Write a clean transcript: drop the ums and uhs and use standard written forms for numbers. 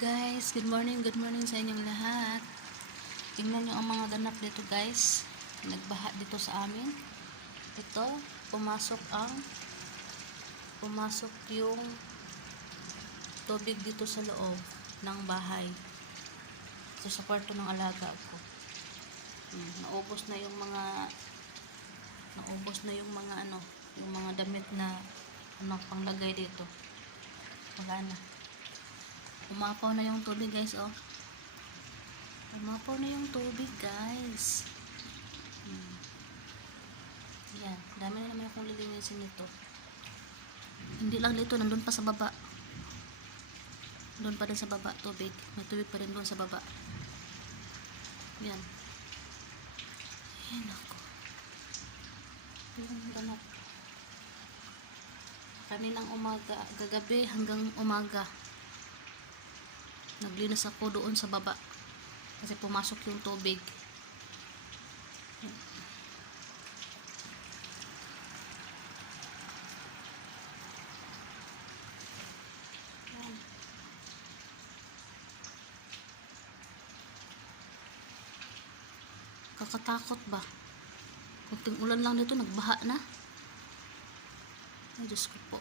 guys, good morning sa inyong lahat. Tingnan nyo ang mga ganap dito guys. Nagbaha dito sa amin. Ito, pumasok yung tubig dito sa loob ng bahay. Ito sa kwarto ng alaga ko. Naubos na yung mga damit na panglagay dito. Wala na. Umapaw na yung tubig guys, oh. Umapaw na yung tubig guys. Yan, dami na naman akong lilinisin nito. Hindi lang dito, nandun pa sa baba. Doon pa rin sa baba, tubig. May tubig pa rin doon sa baba. Yan. Yan ako. Yung ganap. Kaninang umaga, gagabi hanggang umaga. Naglinis ako doon sa baba kasi pumasok yung tubig. Kakatakot ba? Kunting ulan lang dito, nagbaha na. Ay, Diyos ko po.